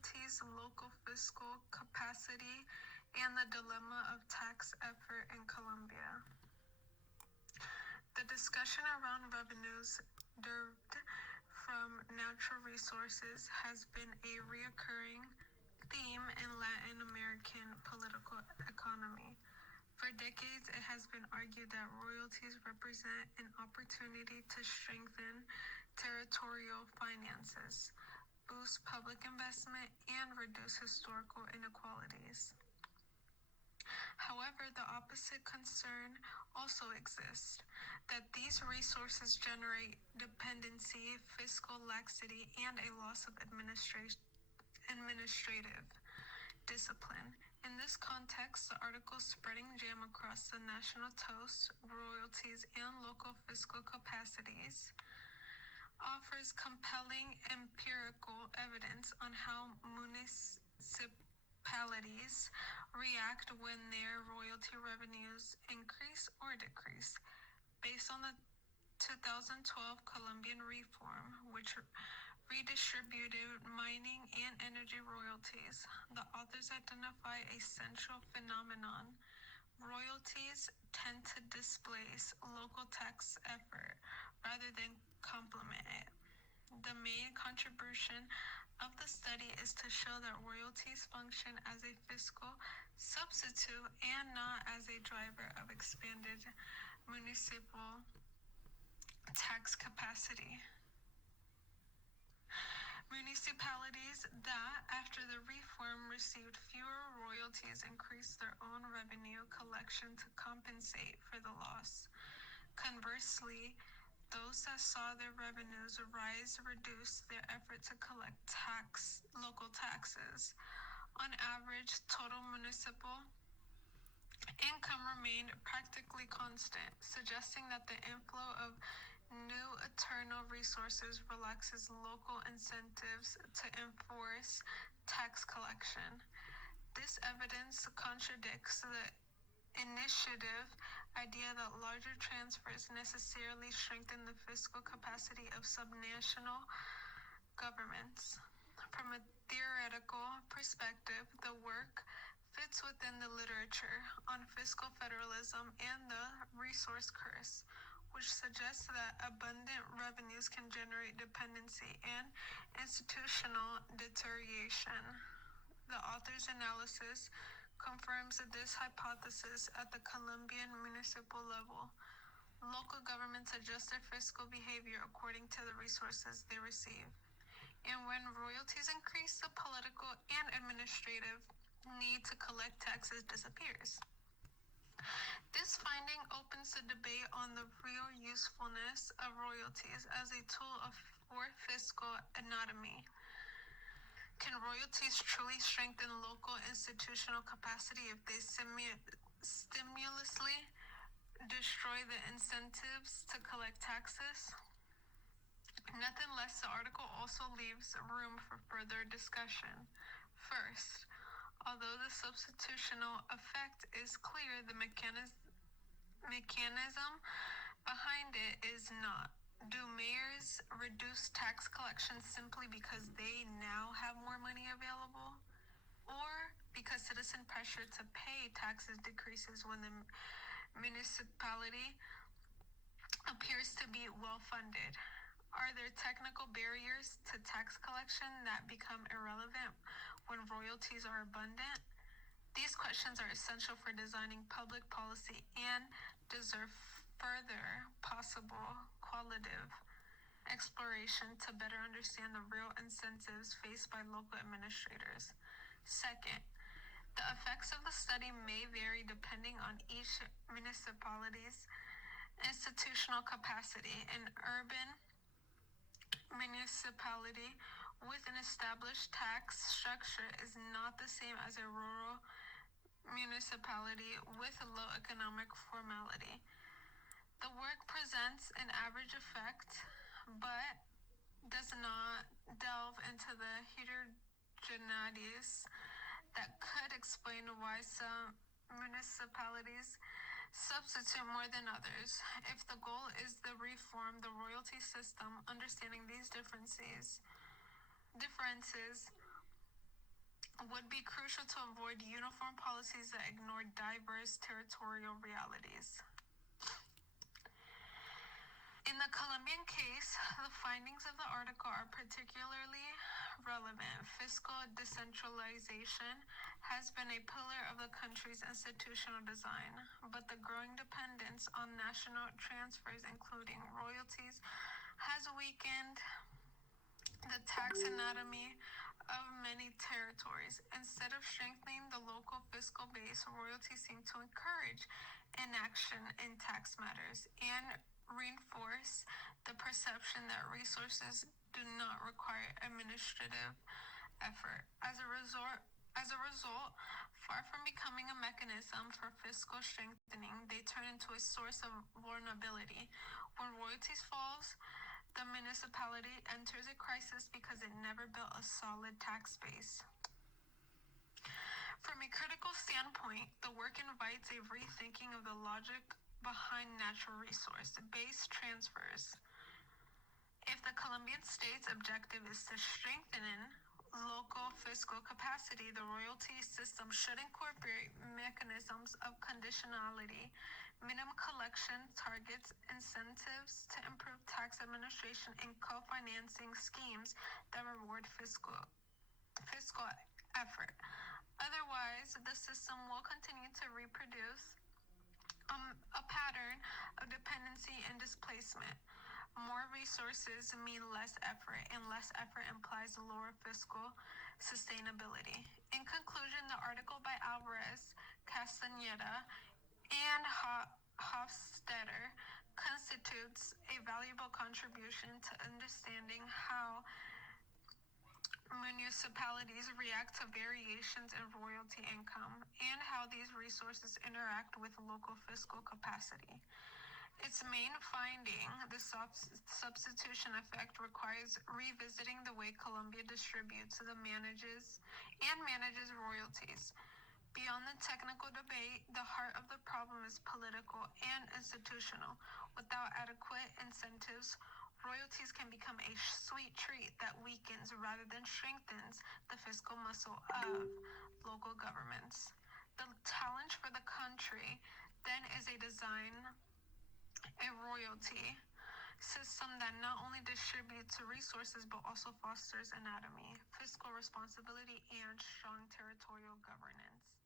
royalties, local fiscal capacity, and the dilemma of tax effort in Colombia. The discussion around revenues derived from natural resources has been a recurring theme in Latin American political economy. For decades, it has been argued that royalties represent an opportunity to strengthen territorial finances, boost public investment, and reduce historical inequalities. However, the opposite concern also exists, that these resources generate dependency, fiscal laxity, and a loss of administrative discipline. In this context, the article Spreading Jam Across the National Toast, Royalties, and Local Fiscal Capacities offers compelling empirical evidence on how municipalities react when their royalty revenues increase or decrease. Based on the 2012 Colombian reform, which redistributed mining and energy royalties, the authors identify a central phenomenon. Royalties tend to displace local tax effort rather than complement it. The main contribution of the study is to show that royalties function as a fiscal substitute and not as a driver of expanded municipal tax capacity. Municipalities that, after the reform, received fewer royalties increased their own revenue collection to compensate for the loss. Conversely, those that saw their revenues rise reduced their effort to collect local taxes. On average, total municipal income remained practically constant, suggesting that the inflow of new internal resources relaxes local incentives to enforce tax collection. This evidence contradicts the initiative idea that larger transfers necessarily strengthen the fiscal capacity of subnational governments. From a theoretical perspective, the work fits within the literature on fiscal federalism and the resource curse, which suggests that abundant revenues can generate dependency and institutional deterioration. The author's analysis confirms this hypothesis at the Colombian municipal level. Local governments adjust their fiscal behavior according to the resources they receive. And when royalties increase, the political and administrative need to collect taxes disappears. This finding opens the debate on the real usefulness of royalties as a tool for fiscal anatomy. Can royalties truly strengthen local institutional capacity if they stimulously destroy the incentives to collect taxes? Nonetheless, the article also leaves room for further discussion. First, although the substitutional effect is clear, the mechanism behind it is not. Do mayors reduce tax collection simply because they now have more money available? Or because citizen pressure to pay taxes decreases when the municipality appears to be well-funded? Are there technical barriers to tax collection that become irrelevant when royalties are abundant? These questions are essential for designing public policy and deserve further possible qualitative exploration to better understand the real incentives faced by local administrators. Second, the effects of the study may vary depending on each municipality's institutional capacity. An urban municipality with an established tax structure is not the same as a rural municipality with a low economic formality. The work presents an average effect, but does not delve into the heterogeneities that could explain why some municipalities substitute more than others. If the goal is the reform the royalty system, understanding these differences would be crucial to avoid uniform policies that ignore diverse territorial realities. In the Colombian case, the findings of the article are particularly relevant. Fiscal decentralization has been a pillar of the country's institutional design, but the growing dependence on national transfers, including royalties, has weakened the tax anatomy of many territories. Instead of strengthening the local fiscal base, royalties seem to encourage inaction in tax matters and reinforce the perception that resources do not require administrative effort. As a result, far from becoming a mechanism for fiscal strengthening, they turn into a source of vulnerability. When royalties falls, the municipality enters a crisis because it never built a solid tax base. From a critical standpoint, the work invites a rethinking of the logic behind natural resource-based transfers. If the Colombian state's objective is to strengthen local fiscal capacity, the royalty system should incorporate mechanisms of conditionality, minimum collection targets, incentives to improve tax administration, and co-financing schemes that reward fiscal effort. Otherwise, the system will continue to reproduce a pattern of dependency and displacement. More resources mean less effort, and less effort implies lower fiscal sustainability. In conclusion, the article by Alvarez, Castañeda, and Hofstadter constitutes a valuable contribution to understanding how municipalities react to variations in royalty income and how these resources interact with local fiscal capacity. Its main finding, the substitution effect, requires revisiting the way Colombia distributes manages royalties. Beyond the technical debate, the heart of the problem is political and institutional. Without adequate incentives, royalties can become a sweet treat that weakens rather than strengthens the fiscal muscle of local governments. The challenge for the country then is a royalty system that not only distributes resources but also fosters anatomy, fiscal responsibility, and strong territorial governance.